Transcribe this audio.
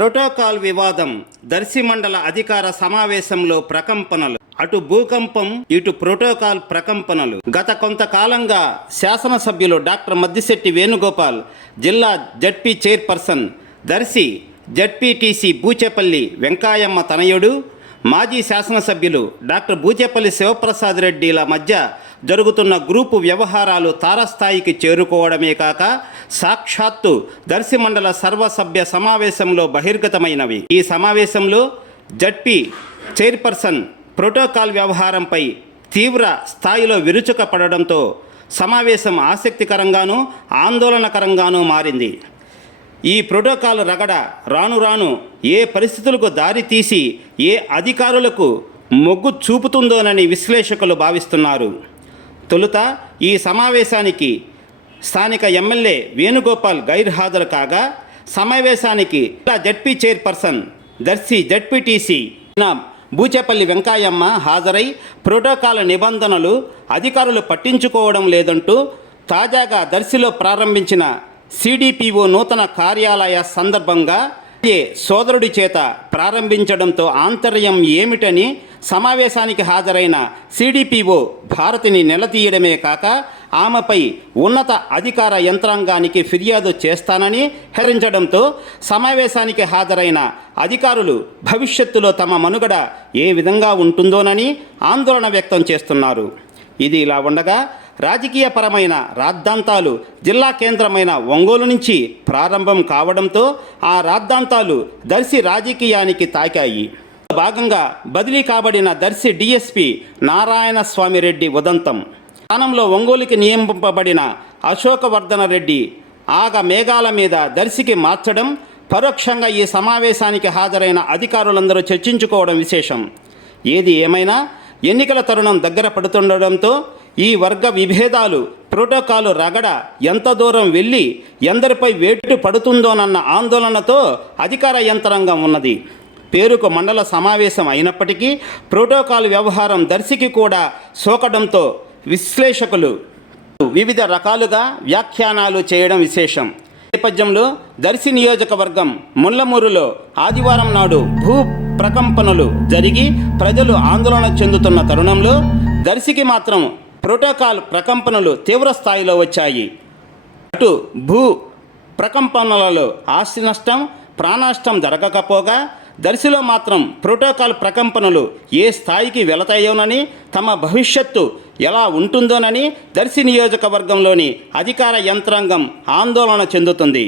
Protocol వివాదం, దర్శి మండల అధికార సమావేశంలో ప్రకంపనలు. అటు భూకంపం, ఇటు ప్రోటోకాల్ ప్రకంపనలు. గత కొంతకాలంగా శాసనసభ్యులు డాక్టర్ మద్దిశెట్టి వేణుగోపాల్, జిల్లా ZP chairperson, Darsi ZPTC Buchepalli Venkayamma తనయుడు, మాజీ శాసనసభ్యులు డాక్టర్ బూచేపల్లి శివప్రసాద్ రెడ్డిల మధ్య జరుగుతున్న గ్రూపు వ్యవహారాలు తారస్థాయికి చేరుకోవడమే కాక సాక్షాత్తు దర్శి మండల సర్వసభ్య సమావేశంలో బహిర్గతమైనవి. ఈ సమావేశంలో జడ్పీ చైర్పర్సన్ ప్రోటోకాల్ వ్యవహారంపై తీవ్ర స్థాయిలో విరుచుకపడడంతో సమావేశం ఆసక్తికరంగానూ ఆందోళనకరంగానూ మారింది. ఈ ప్రోటోకాల్ రగడ రాను రాను ఏ పరిస్థితులకు దారి తీసి ఏ అధికారులకు మొగ్గు చూపుతుందోనని విశ్లేషకులు భావిస్తున్నారు. తొలుత ఈ సమావేశానికి స్థానిక ఎమ్మెల్యే వేణుగోపాల్ గైర్హాజరు కాగా, సమావేశానికి ZP chairperson, Darsi ZPTC Buchepalli Venkayamma హాజరై ప్రోటోకాల్ నిబంధనలు అధికారులు పట్టించుకోవడం లేదంటూ తాజాగా దర్శిలో ప్రారంభించిన సిడిపిఓ నూతన కార్యాలయ సందర్భంగా సోదరుడి చేత ప్రారంభించడంతో ఆంతర్యం ఏమిటని సమావేశానికి హాజరైన సిడిపిఓ భారతిని నిలదీయడమే కాక ఆమెపై ఉన్నత అధికార యంత్రాంగానికి ఫిర్యాదు చేస్తానని హెచ్చరించడంతో సమావేశానికి హాజరైన అధికారులు భవిష్యత్తులో తమ మనుగడ ఏ విధంగా ఉంటుందోనని ఆందోళన వ్యక్తం చేస్తున్నారు. ఇది ఇలా ఉండగా, రాజకీయపరమైన రాద్ధాంతాలు జిల్లా కేంద్రమైన ఒంగోలు నుంచి ప్రారంభం కావడంతో ఆ రాద్ధాంతాలు దర్శి రాజకీయానికి తాకాయి. భాగంగా బదిలీ కాబడిన దర్శి డిఎస్పి నారాయణ స్వామిరెడ్డి ఉదంతం స్థానంలో ఒంగోలుకి నియమింపబడిన అశోకవర్ధన రెడ్డి ఆగ మేఘాల మీద దర్శికి మార్చడం పరోక్షంగా ఈ సమావేశానికి హాజరైన అధికారులందరూ చర్చించుకోవడం విశేషం. ఏది ఏమైనా ఎన్నికల తరుణం దగ్గర పడుతుండడంతో ఈ వర్గ విభేదాలు, ప్రోటోకాలు రగడ ఎంత దూరం వెళ్ళి ఎందరిపై వేటు పడుతుందోనన్న ఆందోళనతో అధికార యంత్రాంగం ఉన్నది. పేరుకు మండల సమావేశం అయినప్పటికీ ప్రోటోకాల్ వ్యవహారం దర్శికి కూడా సోకడంతో విశ్లేషకులు వివిధ రకాలుగా వ్యాఖ్యానాలు చేయడం విశేషం. నేపథ్యంలో దర్శి నియోజకవర్గం ముళ్లమూరులో ఆదివారం నాడు భూ ప్రకంపనలు జరిగి ప్రజలు ఆందోళన చెందుతున్న తరుణంలో దర్శికి మాత్రం ప్రోటోకాల్ ప్రకంపనలు తీవ్ర స్థాయిలో వచ్చాయి. అటు భూ ప్రకంపనలలో ఆస్తి నష్టం, ప్రాణనష్టం జరగకపోగా దర్శిలో మాత్రం ప్రోటోకాల్ ప్రకంపనలు ఏ స్థాయికి వెళతాయోనని, తమ భవిష్యత్తు ఎలా ఉంటుందోనని దర్శి నియోజకవర్గంలోని అధికార యంత్రాంగం ఆందోళన చెందుతుంది.